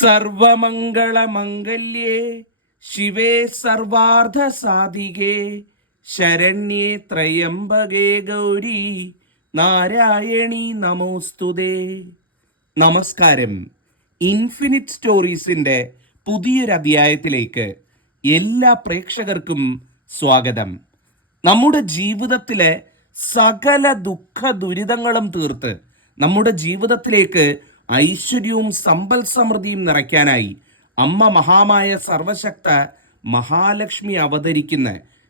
സർവമംഗളമംഗല്യേ ശിവേ സർവാർത്ഥസാധികേ ശരണ്യേ ത്രയംബകേ ഗൗരി നാരായണി നമോസ്തുതേ. നമസ്കാരം. ഇൻഫിനിറ്റ് സ്റ്റോറീസിന്റെ പുതിയൊരു അധ്യായത്തിലേക്ക് എല്ലാ പ്രേക്ഷകർക്കും സ്വാഗതം. നമ്മുടെ ജീവിതത്തിലെ സകല ദുഃഖ ദുരിതങ്ങളും തീർത്ത് നമ്മുടെ ജീവിതത്തിലേക്ക് ഐശ്വര്യവും സമ്പൽ സമൃദ്ധിയും നിറയ്ക്കാനായി അമ്മ മഹാമായ സർവശക്ത മഹാലക്ഷ്മി അവതരിക്കുന്ന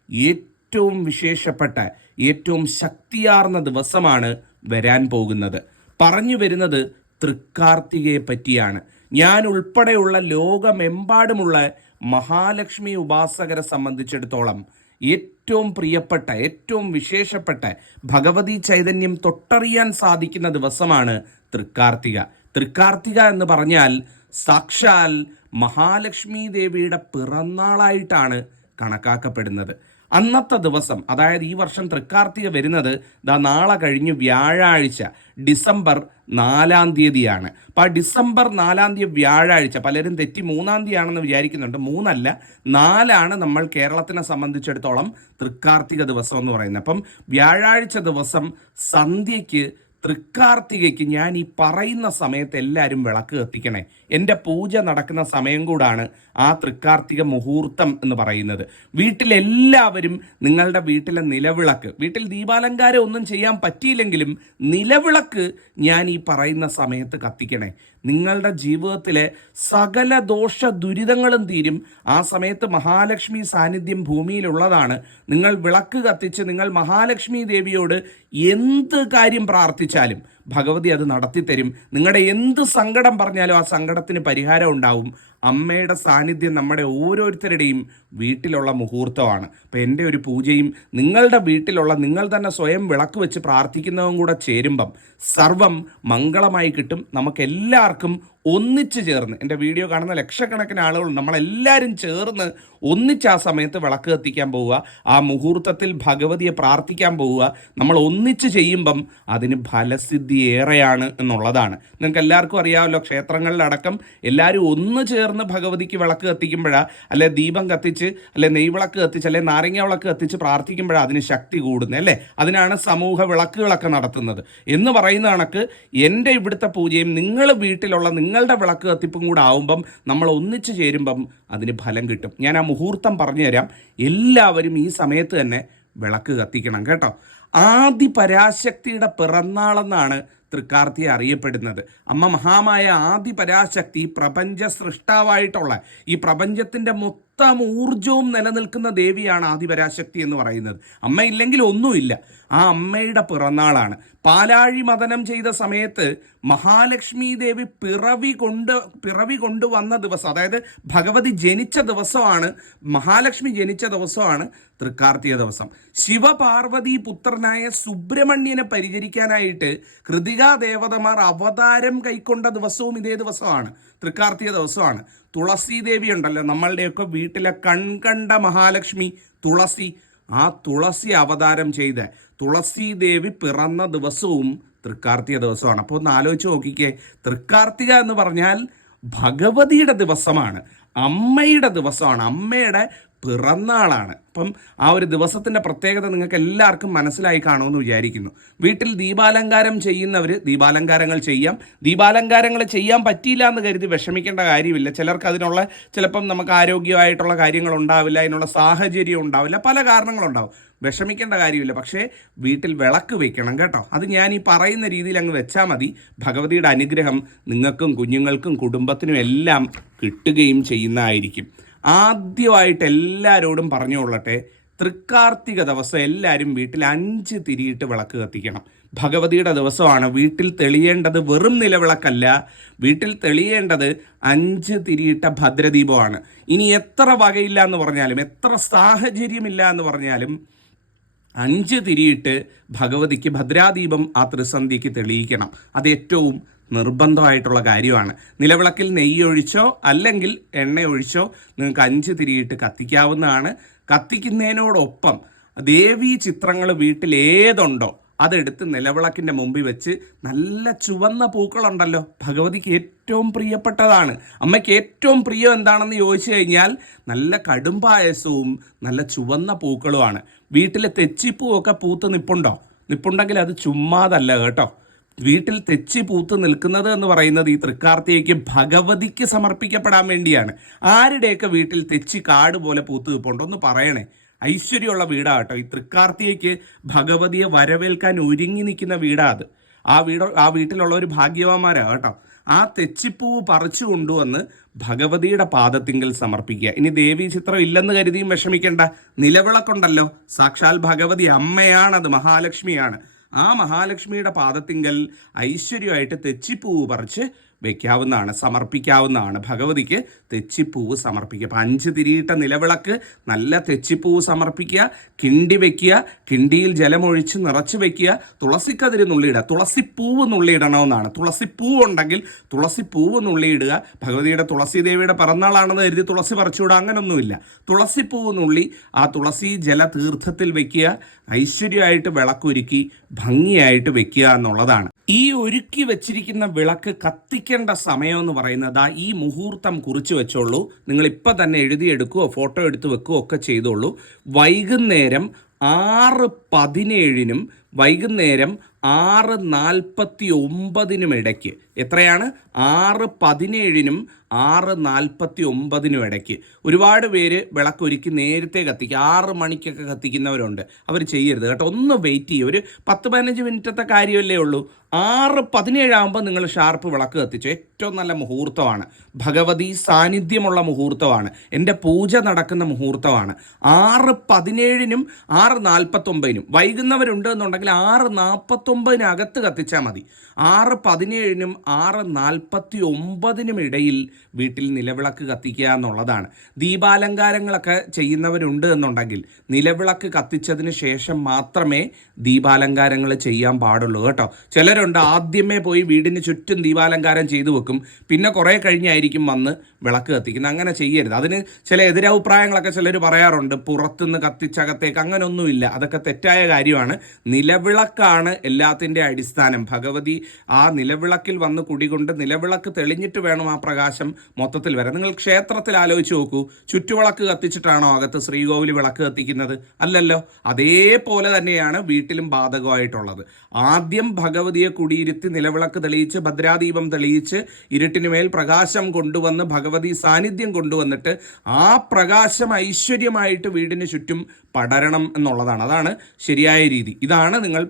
ഏറ്റവും വിശേഷപ്പെട്ട ഏറ്റവും ശക്തിയാർന്ന ദിവസമാണ് വരാൻ പോകുന്നത്. പറഞ്ഞു വരുന്നത് തൃക്കാർത്തികയെ പറ്റിയാണ്. ഞാൻ ഉൾപ്പെടെയുള്ള ലോകമെമ്പാടുമുള്ള മഹാലക്ഷ്മി ഉപാസകരെ സംബന്ധിച്ചിടത്തോളം ഏറ്റവും പ്രിയപ്പെട്ട ഏറ്റവും വിശേഷപ്പെട്ട ഭഗവതി ചൈതന്യം തൊട്ടറിയാൻ സാധിക്കുന്ന ദിവസമാണ് തൃക്കാർത്തിക. തൃക്കാർത്തിക എന്ന് പറഞ്ഞാൽ സാക്ഷാൽ മഹാലക്ഷ്മി ദേവിയുടെ പിറന്നാളായിട്ടാണ് കണക്കാക്കപ്പെടുന്നത്. അന്നത്തെ ദിവസം അതായത് ഈ വർഷം തൃക്കാർത്തിക വരുന്നത് ദാ നാളെ കഴിഞ്ഞ് വ്യാഴാഴ്ച ഡിസംബർ നാലാം തീയതിയാണ്. അപ്പോൾ ആ ഡിസംബർ നാലാം തീയതി വ്യാഴാഴ്ച പലരും തെറ്റി മൂന്നാം തീയതി ആണെന്ന് വിചാരിക്കുന്നുണ്ട്. മൂന്നല്ല നാലാണ് നമ്മൾ കേരളത്തിനെ സംബന്ധിച്ചിടത്തോളം തൃക്കാർത്തിക ദിവസം എന്ന് പറയുന്നത്. അപ്പം വ്യാഴാഴ്ച ദിവസം സന്ധ്യയ്ക്ക് തൃക്കാർത്തികയ്ക്ക് ഞാൻ ഈ പറയുന്ന സമയത്ത് എല്ലാവരും വിളക്ക് കത്തിക്കണേ. എന്റെ പൂജ നടക്കുന്ന സമയം കൂടാണ് ആ തൃക്കാർത്തിക മുഹൂർത്തം എന്ന് പറയുന്നത്. വീട്ടിലെല്ലാവരും നിങ്ങളുടെ വീട്ടിലെ നിലവിളക്ക് വീട്ടിൽ ദീപാലങ്കാരം ഒന്നും ചെയ്യാൻ പറ്റിയില്ലെങ്കിലും നിലവിളക്ക് ഞാൻ ഈ പറയുന്ന സമയത്ത് കത്തിക്കണേ. നിങ്ങളുടെ ജീവിതത്തിലെ സകല ദോഷ ദുരിതങ്ങളും തീരും. ആ സമയത്ത് മഹാലക്ഷ്മി സാന്നിധ്യം ഭൂമിയിലുള്ളതാണ്. നിങ്ങൾ വിളക്ക് കത്തിച്ച് നിങ്ങൾ മഹാലക്ഷ്മി ദേവിയോട് എന്ത് കാര്യം പ്രാർത്ഥിച്ചാലും ഭഗവതി അത് നടത്തിത്തരും. നിങ്ങളുടെ എന്ത് സങ്കടം പറഞ്ഞാലും ആ സങ്കടത്തിന് പരിഹാരം ഉണ്ടാവും. അമ്മയുടെ സാന്നിധ്യം നമ്മുടെ ഓരോരുത്തരുടെയും വീട്ടിലുള്ള മുഹൂർത്തമാണ്. അപ്പോൾ എന്റെ ഒരു പൂജയും നിങ്ങളുടെ വീട്ടിലുള്ള നിങ്ങൾ തന്നെ സ്വയം വിളക്ക് വെച്ച് പ്രാർത്ഥിക്കുന്നതും കൂടെ ചേരുമ്പം സർവം മംഗളമായി കിട്ടും. നമുക്ക് എല്ലാവർക്കും ഒന്നിച്ചു ചേർന്ന്. എന്റെ വീഡിയോ കാണുന്ന ലക്ഷക്കണക്കിന് ആളുകൾ നമ്മളെല്ലാവരും ചേർന്ന് ഒന്നിച്ച് ആ സമയത്ത് വിളക്ക് കത്തിക്കാൻ പോവുക. ആ മുഹൂർത്തത്തിൽ ഭഗവതിയെ പ്രാർത്ഥിക്കാൻ പോവുക. നമ്മൾ ഒന്നിച്ച് ചെയ്യുമ്പം അതിന് ഫലസിദ്ധി ഏറെയാണ് എന്നുള്ളതാണ്. നിങ്ങൾക്ക് എല്ലാവർക്കും അറിയാമല്ലോ ക്ഷേത്രങ്ങളിലടക്കം എല്ലാവരും ഒന്ന് ചേർന്ന് ഭഗവതിക്ക് വിളക്ക് കത്തിക്കുമ്പോഴാണ് അല്ലെ ദീപം കത്തിച്ച് അല്ലെ നെയ്വിളക്ക് കത്തിച്ച് അല്ലെ നാരങ്ങ വിളക്ക് കത്തിച്ച് പ്രാർത്ഥിക്കുമ്പോഴാണ് അതിന് ശക്തി കൂടുന്നത് അല്ലേ? അതിനാണ് സമൂഹ വിളക്കുകളൊക്കെ നടത്തുന്നത്. എന്ന് പറയുന്ന കണക്ക് എന്റെ ഇവിടുത്തെ പൂജയും നിങ്ങൾ വീട്ടിലുള്ള നിങ്ങളുടെ വിളക്ക് കത്തിപ്പും കൂടെ ആവുമ്പം നമ്മൾ ഒന്നിച്ച് ചേരുമ്പം അതിന് ഫലം കിട്ടും. ഞാൻ ആ മുഹൂർത്തം പറഞ്ഞുതരാം. എല്ലാവരും ഈ സമയത്ത് തന്നെ വിളക്ക് കത്തിക്കണം കേട്ടോ. ആദി പരാശക്തിയുടെ പിറന്നാളെന്നാണ് തൃക്കാർത്തിയെ അറിയപ്പെടുന്നത്. അമ്മ മഹാമായ ആദി പരാശക്തി പ്രപഞ്ച സൃഷ്ടാവായിട്ടുള്ള ഈ പ്രപഞ്ചത്തിന്റെ മൊത്തം ഊർജവും നിലനിൽക്കുന്ന ദേവിയാണ് ആദിപരാശക്തി എന്ന് പറയുന്നത്. അമ്മ ഇല്ലെങ്കിൽ ഒന്നുമില്ല. ആ അമ്മയുടെ പിറന്നാളാണ്. പാലാഴി മതനം ചെയ്ത സമയത്ത് മഹാലക്ഷ്മി ദേവി പിറവി കൊണ്ട് പിറവി കൊണ്ടുവന്ന ദിവസം അതായത് ഭഗവതി ജനിച്ച ദിവസമാണ് മഹാലക്ഷ്മി ജനിച്ച ദിവസമാണ് തൃക്കാർത്തിക ദിവസം. ശിവപാർവതി പുത്രനായ സുബ്രഹ്മണ്യനെ പരിചരിക്കാനായിട്ട് കൃതികാ ദേവതമാർ അവതാരം കൈക്കൊണ്ട ദിവസവും ഇതേ ദിവസമാണ് തൃക്കാർത്തിക ദിവസമാണ്. തുളസി ദേവി ഉണ്ടല്ലോ നമ്മളുടെയൊക്കെ വീട്ടിലെ കൺകണ്ട മഹാലക്ഷ്മി തുളസി. ആ തുളസി അവതാരം ചെയ്ത് തുളസി ദേവി പിറന്ന ദിവസവും തൃക്കാർത്തിക ദിവസമാണ്. അപ്പോൾ ഒന്ന് ആലോചിച്ച് നോക്കിക്കേ തൃക്കാർത്തിക എന്ന് പറഞ്ഞാൽ ഭഗവതിയുടെ ദിവസമാണ് അമ്മയുടെ ദിവസമാണ്. അമ്മയുടെ പിറന്നാളാണ് അപ്പം ആ ഒരു ദിവസത്തിന്റെ പ്രത്യേകത നിങ്ങൾക്ക് എല്ലാവർക്കും മനസ്സിലായി കാണുമെന്ന് വിചാരിക്കുന്നു. വീട്ടിൽ ദീപാലങ്കാരം ചെയ്യുന്നവർ ദീപാലങ്കാരങ്ങൾ ചെയ്യാം. ദീപാലങ്കാരങ്ങൾ ചെയ്യാൻ പറ്റിയില്ല എന്ന് കരുതി വിഷമിക്കേണ്ട കാര്യമില്ല. ചിലർക്ക് അതിനുള്ള ചിലപ്പം നമുക്ക് ആരോഗ്യമായിട്ടുള്ള കാര്യങ്ങൾ ഉണ്ടാവില്ല അതിനുള്ള സാഹചര്യം ഉണ്ടാവില്ല പല കാരണങ്ങളുണ്ടാവും വിഷമിക്കേണ്ട കാര്യമില്ല. പക്ഷേ വീട്ടിൽ വിളക്ക് വെക്കണം കേട്ടോ. അത് ഞാൻ ഈ പറയുന്ന രീതിയിൽ അങ്ങ് വെച്ചാൽ മതി. ഭഗവതിയുടെ അനുഗ്രഹം നിങ്ങൾക്കും കുഞ്ഞുങ്ങൾക്കും കുടുംബത്തിനും എല്ലാം കിട്ടുകയും ചെയ്യുന്നതായിരിക്കും. ആദ്യമായിട്ട് എല്ലാവരോടും പറഞ്ഞുകൊള്ളട്ടെ തൃക്കാർത്തിക ദിവസം എല്ലാവരും വീട്ടിൽ അഞ്ച് തിരിയിട്ട് വിളക്ക് കത്തിക്കണം. ഭഗവതിയുടെ ദിവസമാണ്. വീട്ടിൽ തെളിയേണ്ടത് വെറും നിലവിളക്കല്ല. വീട്ടിൽ തെളിയേണ്ടത് അഞ്ച് തിരിയിട്ട ഭദ്രദീപമാണ്. ഇനി എത്ര വകയില്ല എന്ന് പറഞ്ഞാലും എത്ര സാഹചര്യമില്ല എന്ന് പറഞ്ഞാലും അഞ്ച് തിരിയിട്ട് ഭഗവതിക്ക് ഭദ്രാദീപം ആ ത്രിസന്ധിക്ക് തെളിയിക്കണം. അത് ഏറ്റവും നിർബന്ധമായിട്ടുള്ള കാര്യമാണ്. നിലവിളക്കിൽ നെയ്യൊഴിച്ചോ അല്ലെങ്കിൽ എണ്ണ ഒഴിച്ചോ നിങ്ങൾക്ക് അഞ്ച് തിരിയിട്ട് കത്തിക്കാവുന്നതാണ്. കത്തിക്കുന്നതിനോടൊപ്പം ദേവീ ചിത്രങ്ങൾ വീട്ടിൽ ഏതുണ്ടോ അതെടുത്ത് നിലവിളക്കിന്റെ മുമ്പിൽ വെച്ച് നല്ല ചുവന്ന പൂക്കളുണ്ടല്ലോ. ഭഗവതിക്ക് ഏറ്റവും പ്രിയപ്പെട്ടതാണ്. അമ്മയ്ക്ക് ഏറ്റവും പ്രിയം എന്താണെന്ന് ചോദിച്ചു കഴിഞ്ഞാൽ നല്ല കടുംപായസവും നല്ല ചുവന്ന പൂക്കളുമാണ്. വീട്ടിലെ തെച്ചിപ്പൂവൊക്കെ പൂത്ത് നിപ്പുണ്ടോ? നിപ്പുണ്ടെങ്കിൽ അത് ചുമ്മാതല്ല കേട്ടോ. വീട്ടിൽ തെച്ചി പൂത്ത് നിൽക്കുന്നത് എന്ന് പറയുന്നത് ഈ തൃക്കാർത്തിയേക്ക് ഭഗവതിക്ക് സമർപ്പിക്കപ്പെടാൻ വേണ്ടിയാണ്. ആരുടെയൊക്കെ വീട്ടിൽ തെച്ചി കാട് പോലെ പൂത്ത് നിൽപ്പുണ്ടോ ഒന്ന് പറയണേ. ഐശ്വര്യമുള്ള വീടാ കേട്ടോ. ഈ തൃക്കാർത്തിയേക്ക് ഭഗവതിയെ വരവേൽക്കാൻ ഒരുങ്ങി നിൽക്കുന്ന വീടാ അത്. ആ വീട് ആ വീട്ടിലുള്ള ഒരു ഭാഗ്യവാന്മാരാ കേട്ടോ. ആ തെച്ചിപ്പൂവ് പറിച്ചു കൊണ്ടുവന്ന് ഭഗവതിയുടെ പാദത്തിങ്കിൽ സമർപ്പിക്കുക. ഇനി ദേവി ചിത്രം ഇല്ലെന്ന് കരുതിയും വിഷമിക്കേണ്ട. നിലവിളക്കുണ്ടല്ലോ. സാക്ഷാൽ ഭഗവതി അമ്മയാണത് മഹാലക്ഷ്മിയാണ്. ആ മഹാലക്ഷ്മിയുടെ പാദത്തിങ്കൽ ഐശ്വര്യമായിട്ട് തെച്ചിപ്പൂവ് പറിച്ച് വെക്കാവുന്നതാണ് സമർപ്പിക്കാവുന്നതാണ്. ഭഗവതിക്ക് തെച്ചിപ്പൂവ് സമർപ്പിക്കുക. അപ്പം അഞ്ച് തിരിയിട്ട നിലവിളക്ക് നല്ല തെച്ചിപ്പൂവ് സമർപ്പിക്കുക കിണ്ടി വെക്കുക കിണ്ടിയിൽ ജലമൊഴിച്ച് നിറച്ച് വെക്കുക തുളസിക്കതിര് നുള്ളിയിടുക. തുളസിപ്പൂവ് നുള്ളിയിടണമെന്നാണ്. തുളസിപ്പൂവ് ഉണ്ടെങ്കിൽ തുളസിപ്പൂവ് നുള്ളിയിടുക. ഭഗവതിയുടെ തുളസി ദേവിയുടെ പിറന്നാളാണെന്ന് കരുതി തുളസി പറിച്ചുവിടുക അങ്ങനൊന്നുമില്ല. തുളസിപ്പൂവ് നുള്ളി ആ തുളസി ജല തീർത്ഥത്തിൽ വെക്കുക. ഐശ്വര്യമായിട്ട് വിളക്കൊരുക്കി ഭംഗിയായിട്ട് വെക്കുക എന്നുള്ളതാണ്. ഈ ഒരുക്കി വെച്ചിരിക്കുന്ന വിളക്ക് കത്തിക്കേണ്ട സമയം എന്ന് പറയുന്നത് ഈ മുഹൂർത്തം കുറിച്ച് വെച്ചോളൂ. നിങ്ങൾ ഇപ്പം തന്നെ എഴുതിയെടുക്കുകയോ ഫോട്ടോ എടുത്ത് വെക്കുകയോ ഒക്കെ ചെയ്തോളൂ. വൈകുന്നേരം ആറ് പതിനേഴിനും വൈകുന്നേരം ആറ് നാൽപ്പത്തി ഒമ്പതിനും ഇടയ്ക്ക്. എത്രയാണ്? ആറ് പതിനേഴിനും ആറ് നാൽപ്പത്തി ഒമ്പതിനും ഇടയ്ക്ക്. ഒരുപാട് പേര് വിളക്കൊരുക്കി നേരത്തെ കത്തിക്കുക ആറ് മണിക്കൊക്കെ കത്തിക്കുന്നവരുണ്ട്. അവർ ചെയ്യരുത് കേട്ടോ. ഒന്ന് വെയിറ്റ് ചെയ്യുക ഒരു പത്ത് പതിനഞ്ച് മിനിറ്റത്തെ കാര്യമല്ലേ ഉള്ളൂ. ആറ് പതിനേഴാകുമ്പോൾ നിങ്ങൾ ഷാർപ്പ് വിളക്ക് കത്തിച്ചു. ഏറ്റവും നല്ല മുഹൂർത്തമാണ്. ഭഗവതി സാന്നിധ്യമുള്ള മുഹൂർത്തമാണ്. എന്റെ പൂജ നടക്കുന്ന മുഹൂർത്തമാണ്. ആറ് പതിനേഴിനും ആറ് നാൽപ്പത്തൊമ്പതിനും. വൈകുന്നവരുണ്ട് എന്നുണ്ടെങ്കിൽ ആറ് നാൽപ്പത്തൊമ്പതിനകത്ത് കത്തിച്ചാൽ മതി. ആറ് പതിനേഴിനും ആറ് നാൽപ്പത്തി ഒമ്പതിനും ഇടയിൽ വീട്ടിൽ നിലവിളക്ക് കത്തിക്കുക എന്നുള്ളതാണ്. ദീപാലങ്കാരങ്ങളൊക്കെ ചെയ്യുന്നവരുണ്ട് എന്നുണ്ടെങ്കിൽ നിലവിളക്ക് കത്തിച്ചതിന് ശേഷം മാത്രമേ ദീപാലങ്കാരങ്ങൾ ചെയ്യാൻ പാടുള്ളൂ കേട്ടോ. ചിലരുണ്ട് ആദ്യമേ പോയി വീടിന് ചുറ്റും ദീപാലങ്കാരം ചെയ്തു വെക്കും. പിന്നെ കുറേ കഴിഞ്ഞായിരിക്കും വന്ന് വിളക്ക് കത്തിക്കുന്നത് അങ്ങനെ ചെയ്യരുത്. അതിന് ചില എതിരഭിപ്രായങ്ങളൊക്കെ ചിലർ പറയാറുണ്ട്. പുറത്തുനിന്ന് കത്തിച്ചകത്തേക്ക് അങ്ങനെയൊന്നുമില്ല അതൊക്കെ തെറ്റായ കാര്യമാണ്. നിലവിളക്കാണ് എല്ലാത്തിന്റെ അടിസ്ഥാനം. ഭഗവതി ആ നിലവിളക്കിൽ വന്ന് കുടികൊണ്ട് നിലവിളക്ക് തെളിഞ്ഞിട്ട് വേണം ആ പ്രകാശം മൊത്തത്തിൽ വരാൻ. നിങ്ങൾ ക്ഷേത്രത്തിൽ ആലോചിച്ച് നോക്കൂ. ചുറ്റുവിളക്ക് കത്തിച്ചിട്ടാണോ അകത്ത് ശ്രീകോവിൽ വിളക്ക് കത്തിക്കുന്നത്? അല്ലല്ലോ. അതേപോലെ തന്നെയാണ് വീട്ടിലും ബാധകമായിട്ടുള്ളത്. ആദ്യം ഭഗവതിയെ കുടിയിരുത്തി നിലവിളക്ക് തെളിയിച്ച് ഭദ്രാദീപം തെളിയിച്ച് ഇരുട്ടിനുമേൽ പ്രകാശം കൊണ്ടുവന്ന് ഭഗവതി സാന്നിധ്യം കൊണ്ടുവന്നിട്ട് ആ പ്രകാശം ഐശ്വര്യമായിട്ട് വീടിന് ചുറ്റും പടരണം എന്നുള്ളതാണ്. അതാണ് ശരിയായ രീതി. ഇതാണ് നിങ്ങൾ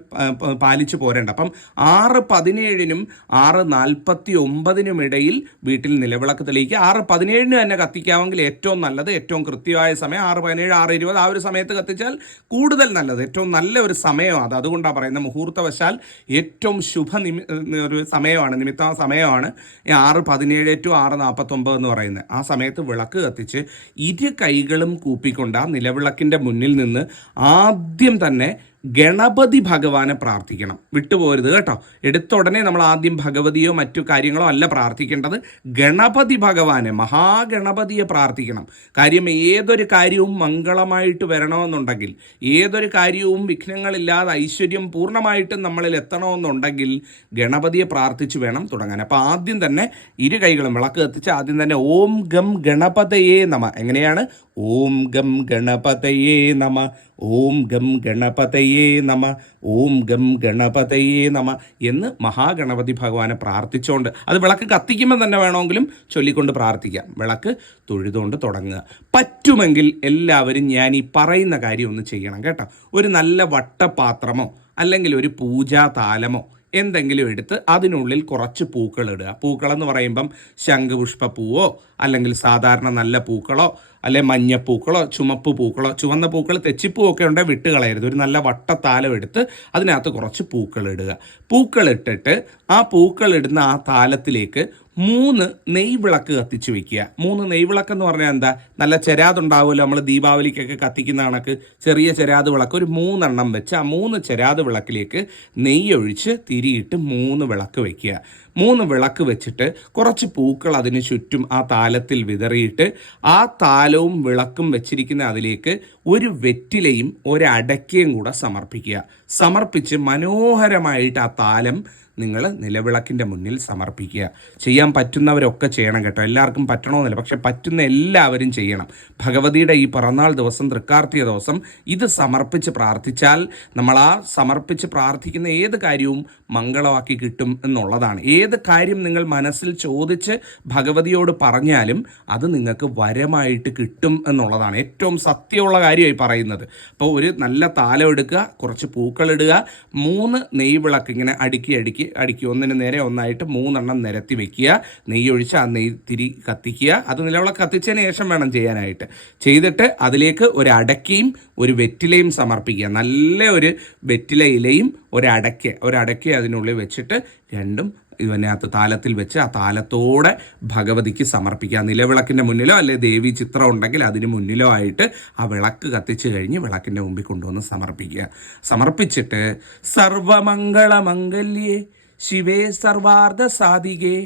പാലിച്ചു പോരേണ്ടത് അപ്പം ആറ് പതിനേഴിനും ആറ് നാൽപ്പത്തി ഒമ്പതിനും ഇടയിൽ വീട്ടിൽ നിലവിളക്ക് തെളിയിക്കുക. ആറ് പതിനേഴിന് തന്നെ കത്തിക്കാമെങ്കിൽ ഏറ്റവും നല്ലത് ഏറ്റവും കൃത്യമായ സമയം ആറ് പതിനേഴ് ആറ് ഇരുപത് ആ ഒരു സമയത്ത് കത്തിച്ചാൽ കൂടുതൽ നല്ലത്. ഏറ്റവും നല്ല ഒരു സമയമാണ് അത്. അതുകൊണ്ടാണ് പറയുന്നത് മുഹൂർത്തവശാൽ ഏറ്റവും ശുഭ നിമി ഒരു സമയമാണ് നിമിത്ത സമയമാണ് ആറ് പതിനേഴ് ടു ആറ് നാൽപ്പത്തൊമ്പത് എന്ന് പറയുന്നത്. ആ സമയത്ത് വിളക്ക് കത്തിച്ച് ഇരു കൈകളും കൂപ്പിക്കൊണ്ട് ആ നിലവിളക്കിന്റെ മുന്നിൽ നിന്ന് ആദ്യം തന്നെ ഗണപതി ഭഗവാനെ പ്രാർത്ഥിക്കണം. വിട്ടുപോരുത് കേട്ടോ. എടുത്ത ഉടനെ നമ്മൾ ആദ്യം ഭഗവതിയോ മറ്റു കാര്യങ്ങളോ അല്ല പ്രാർത്ഥിക്കേണ്ടത് ഗണപതി ഭഗവാനെ മഹാഗണപതിയെ പ്രാർത്ഥിക്കണം. കാര്യം ഏതൊരു കാര്യവും മംഗളമായിട്ട് വരണമെന്നുണ്ടെങ്കിൽ ഏതൊരു കാര്യവും വിഘ്നങ്ങളില്ലാതെ ഐശ്വര്യം പൂർണമായിട്ടും നമ്മളിൽ എത്തണമെന്നുണ്ടെങ്കിൽ ഗണപതിയെ പ്രാർത്ഥിച്ചു വേണം തുടങ്ങാൻ. അപ്പോൾ ആദ്യം തന്നെ ഇരു കൈകളും വിളക്ക് കത്തിച്ച് ആദ്യം തന്നെ ഓം ഗം ഗണപതയേ നമ. എങ്ങനെയാണ്? ഓം ഗം ഗണപതയേ നമ. ഓം ഗം ഗണപതയേ നമ. ഓം ഗം ഗണപതയേ നമ എന്ന് മഹാഗണപതി ഭഗവാനെ പ്രാർത്ഥിച്ചുകൊണ്ട് അത് വിളക്ക് കത്തിക്കുമ്പോൾ തന്നെ വേണമെങ്കിലും ചൊല്ലിക്കൊണ്ട് പ്രാർത്ഥിക്കാം. വിളക്ക് തൊഴുതുകൊണ്ട് തുടങ്ങുക. പറ്റുമെങ്കിൽ എല്ലാവരും ഞാൻ ഈ പറയുന്ന കാര്യം ഒന്ന് ചെയ്യണം കേട്ടോ. ഒരു നല്ല വട്ടപാത്രമോ അല്ലെങ്കിൽ ഒരു പൂജാ താലമോ എന്തെങ്കിലും എടുത്ത് അതിനുള്ളിൽ കുറച്ച് പൂക്കൾ ഇടുക. പൂക്കളെന്ന് പറയുമ്പം ശംഖുപുഷ്പ പൂവോ അല്ലെങ്കിൽ സാധാരണ നല്ല പൂക്കളോ അല്ലെ മഞ്ഞപ്പൂക്കളോ ചുമപ്പ് പൂക്കളോ ചുവന്ന പൂക്കൾ തെച്ചിപ്പൂവൊക്കെ ഉണ്ടെങ്കിൽ വിട്ട് കളയരുത്. ഒരു നല്ല വട്ടത്താലം എടുത്ത് അതിനകത്ത് കുറച്ച് പൂക്കൾ ഇടുക. പൂക്കൾ ഇട്ടിട്ട് ആ പൂക്കൾ ഇടുന്ന ആ താലത്തിലേക്ക് മൂന്ന് നെയ്വിളക്ക് കത്തിച്ച് വെക്കുക. മൂന്ന് നെയ്വിളക്ക് എന്ന് പറഞ്ഞാൽ എന്താ? നല്ല ചെരാതുണ്ടാവുമല്ലോ നമ്മൾ ദീപാവലിക്കൊക്കെ കത്തിക്കുന്ന കണക്ക് ചെറിയ ചെരാത് വിളക്ക്. ഒരു മൂന്നെണ്ണം വെച്ച് ആ മൂന്ന് ചെരാത് വിളക്കിലേക്ക് നെയ്യ് ഒഴിച്ച് തിരിയിട്ട് മൂന്ന് വിളക്ക് വെക്കുക. മൂന്ന് വിളക്ക് വെച്ചിട്ട് കുറച്ച് പൂക്കൾ അതിന് ചുറ്റും ആ താലത്തിൽ വിതറിയിട്ട് ആ താലവും വിളക്കും വെച്ചിരിക്കുന്ന അതിലേക്ക് ഒരു വെറ്റിലയും ഒരു അടയ്ക്കയും കൂടെ സമർപ്പിക്കുക. സമർപ്പിച്ച് മനോഹരമായിട്ട് ആ താലം നിങ്ങൾ നിലവിളക്കിന്റെ മുന്നിൽ സമർപ്പിക്കുക. ചെയ്യാൻ പറ്റുന്നവരൊക്കെ ചെയ്യണം കേട്ടോ. എല്ലാവർക്കും പറ്റണമെന്നില്ല പക്ഷെ പറ്റുന്ന എല്ലാവരും ചെയ്യണം. ഭഗവതിയുടെ ഈ പിറന്നാൾ ദിവസം തൃക്കാർത്തിയ ദിവസം ഇത് സമർപ്പിച്ച് പ്രാർത്ഥിച്ചാൽ നമ്മൾ ആ സമർപ്പിച്ച് പ്രാർത്ഥിക്കുന്ന ഏത് കാര്യവും മംഗളമാക്കി കിട്ടും എന്നുള്ളതാണ്. ഏത് കാര്യം നിങ്ങൾ മനസ്സിൽ ചോദിച്ച് ഭഗവതിയോട് പറഞ്ഞാലും അത് നിങ്ങൾക്ക് വരമായിട്ട് കിട്ടും എന്നുള്ളതാണ്. ഏറ്റവും സത്യമുള്ള കാര്യമായി പറയുന്നത്. അപ്പോൾ ഒരു നല്ല താലം എടുക്കുക കുറച്ച് പൂക്കൾ ഇടുക മൂന്ന് നെയ്വിളക്ക് ഇങ്ങനെ അടുക്കി അടുക്കി അടുക്കി ഒന്നിന് നേരെ ഒന്നായിട്ട് മൂന്നെണ്ണം നിരത്തി വെക്കുക. നെയ്യൊഴിച്ച് ആ നെയ്യ് തിരി കത്തിക്കുക. അത് നിലവിളം കത്തിച്ചതിന് ശേഷം വേണം ചെയ്യാനായിട്ട്. ചെയ്തിട്ട് അതിലേക്ക് ഒരു അടക്കയും ഒരു വെറ്റിലയും സമർപ്പിക്കുക. നല്ല ഒരു വെറ്റില ഇലയും ഒരു അടയ്ക്ക. ഒരു അടയ്ക്ക അതിനുള്ളിൽ വെച്ചിട്ട് രണ്ടും ഇതിനകത്ത് താലത്തിൽ വെച്ച് ആ താലത്തോടെ ഭഗവതിക്ക് സമർപ്പിക്കുക. നിലവിളക്കിന്റെ മുന്നിലോ അല്ലെ ദേവി ചിത്രം ഉണ്ടെങ്കിൽ അതിന് മുന്നിലോ ആയിട്ട് ആ വിളക്ക് കത്തിച്ച് കഴിഞ്ഞ് വിളക്കിന്റെ മുമ്പിൽ കൊണ്ടുവന്ന് സമർപ്പിക്കുക. സമർപ്പിച്ചിട്ട് സർവമംഗളമംഗല്യേ ശിവേ സർവാർദ്ധ സാധികേ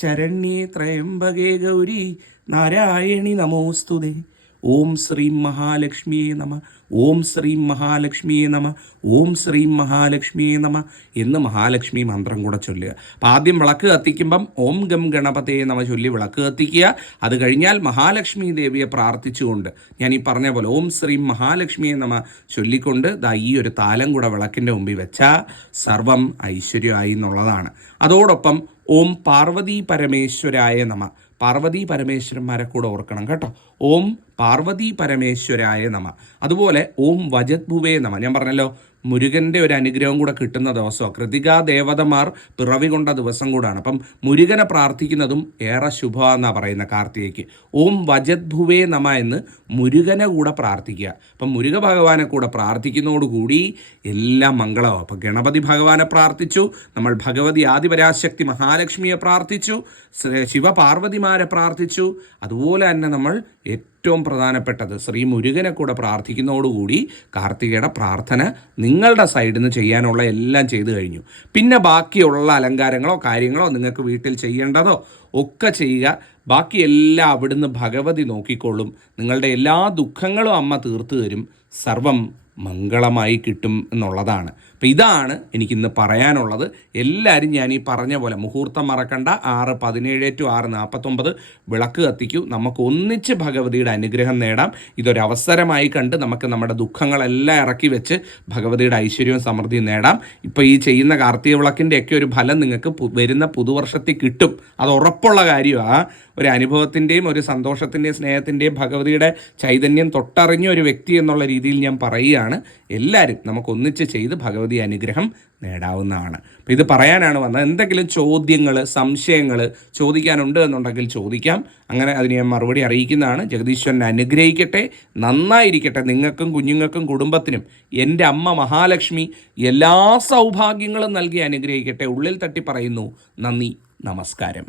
ശരണ്യേ ത്രയംബകേ ഗൗരി നാരായണി നമോസ്തുതേ. ഓം ശ്രീം മഹാലക്ഷ്മിയെ നമ. ഓം ശ്രീം മഹാലക്ഷ്മിയെ നമ. ഓം ശ്രീം മഹാലക്ഷ്മിയെ നമ എന്ന് മഹാലക്ഷ്മി മന്ത്രം കൂടെ ചൊല്ലുക. അപ്പം ആദ്യം വിളക്ക് കത്തിക്കുമ്പം ഓം ഗം ഗണപതയെ നമ ചൊല്ലി വിളക്ക് കത്തിക്കുക. അത് കഴിഞ്ഞാൽ മഹാലക്ഷ്മി ദേവിയെ പ്രാർത്ഥിച്ചുകൊണ്ട് ഞാൻ ഈ പറഞ്ഞ പോലെ ഓം ശ്രീം മഹാലക്ഷ്മിയെ നമ ചൊല്ലിക്കൊണ്ട് ദാ ഈ ഒരു താലം കൂടെ വിളക്കിന്റെ മുമ്പിൽ വെച്ചാൽ സർവം ഐശ്വര്യമായി എന്നുള്ളതാണ്. അതോടൊപ്പം ഓം പാർവതി പരമേശ്വരായ നമ. പാർവതി പരമേശ്വരന്മാരെ കൂടെ ഓർക്കണം കേട്ടോ. ഓം പാർവതി പരമേശ്വരായ നമ. അതുപോലെ ഓം വജത് ഭുവേ നമ. ഞാൻ പറഞ്ഞല്ലോ മുരുകന്റെ ഒരു അനുഗ്രഹം കൂടെ കിട്ടുന്ന ദിവസം കൃതികാ ദേവതമാർ പിറവി കൊണ്ട ദിവസം കൂടാണ്. അപ്പം മുരുകനെ പ്രാർത്ഥിക്കുന്നതും ഏറെ ശുഭമെന്നാണ് പറയുന്ന കാർത്തികയ്ക്ക്. ഓം വജത് ഭുവേ നമ എന്ന് മുരുകനെ കൂടെ പ്രാർത്ഥിക്കുക. അപ്പം മുരുക ഭഗവാനെ കൂടെ പ്രാർത്ഥിക്കുന്നതോടുകൂടി എല്ലാം മംഗളമാവും. അപ്പം ഗണപതി ഭഗവാനെ പ്രാർത്ഥിച്ചു നമ്മൾ ഭഗവതി ആദിപരാശക്തി മഹാലക്ഷ്മിയെ പ്രാർത്ഥിച്ചു ശിവപാർവതിമാരെ പ്രാർത്ഥിച്ചു അതുപോലെ തന്നെ നമ്മൾ ഏറ്റവും പ്രധാനപ്പെട്ടത്. ശ്രീ മുരുകനെ കൂടെ പ്രാർത്ഥിക്കുന്നതോടുകൂടി കാർത്തികയുടെ പ്രാർത്ഥന നിങ്ങളുടെ സൈഡിൽ നിന്ന് ചെയ്യാനുള്ള എല്ലാം ചെയ്തു കഴിഞ്ഞു. പിന്നെ ബാക്കിയുള്ള അലങ്കാരങ്ങളോ കാര്യങ്ങളോ നിങ്ങൾക്ക് വീട്ടിൽ ചെയ്യേണ്ടതോ ഒക്കെ ചെയ്യുക. ബാക്കി എല്ലാം അവിടുന്ന് ഭഗവതി നോക്കിക്കൊള്ളും. നിങ്ങളുടെ എല്ലാ ദുഃഖങ്ങളും അമ്മ തീർത്തു തരും. സർവം മംഗളമായി കിട്ടും എന്നുള്ളതാണ്. അപ്പം ഇതാണ് എനിക്കിന്ന് പറയാനുള്ളത്. എല്ലാവരും ഞാൻ ഈ പറഞ്ഞ പോലെ മുഹൂർത്തം മറക്കണ്ട. ആറ് പതിനേഴ് ടു ആറ് നാൽപ്പത്തൊമ്പത് വിളക്ക് കത്തിക്കൂ. നമുക്ക് ഒന്നിച്ച് ഭഗവതിയുടെ അനുഗ്രഹം നേടാം. ഇതൊരവസരമായി കണ്ട് നമുക്ക് നമ്മുടെ ദുഃഖങ്ങളെല്ലാം ഇറക്കി വെച്ച് ഭഗവതിയുടെ ഐശ്വര്യവും സമൃദ്ധിയും നേടാം. ഇപ്പോൾ ഈ ചെയ്യുന്ന കാർത്തിക വിളക്കിന്റെ ഒക്കെ ഒരു ഫലം നിങ്ങൾക്ക് വരുന്ന പുതുവർഷത്തിൽ കിട്ടും. അത് ഉറപ്പുള്ള കാര്യമാണ് ഒരു അനുഭവത്തിന്റെയും ഒരു സന്തോഷത്തിന്റെയും സ്നേഹത്തിന്റെയും ഭഗവതിയുടെ ചൈതന്യം തൊട്ടറിഞ്ഞ ഒരു വ്യക്തി എന്നുള്ള രീതിയിൽ ഞാൻ പറയുകയാണ്. എല്ലാവരും നമുക്ക് ഒന്നിച്ച് ചെയ്ത് ഭഗവതി അനുഗ്രഹം നേടാവുന്നതാണ്. അപ്പോൾ ഇത് പറയാനാണ് വന്നത്. എന്തെങ്കിലും ചോദ്യങ്ങൾ സംശയങ്ങൾ ചോദിക്കാനുണ്ട് എന്നുണ്ടെങ്കിൽ ചോദിക്കാം. അങ്ങനെ അതിന് ഞാൻ മറുപടി അറിയിക്കുന്നതാണ്. ജഗദീശ്വരനെ അനുഗ്രഹിക്കട്ടെ നന്നായിരിക്കട്ടെ. നിങ്ങൾക്കും കുഞ്ഞുങ്ങൾക്കും കുടുംബത്തിനും എന്റെ അമ്മ മഹാലക്ഷ്മി എല്ലാ സൗഭാഗ്യങ്ങളും നൽകി അനുഗ്രഹിക്കട്ടെ. ഉള്ളിൽ തട്ടി പറയുന്നു നന്ദി നമസ്കാരം.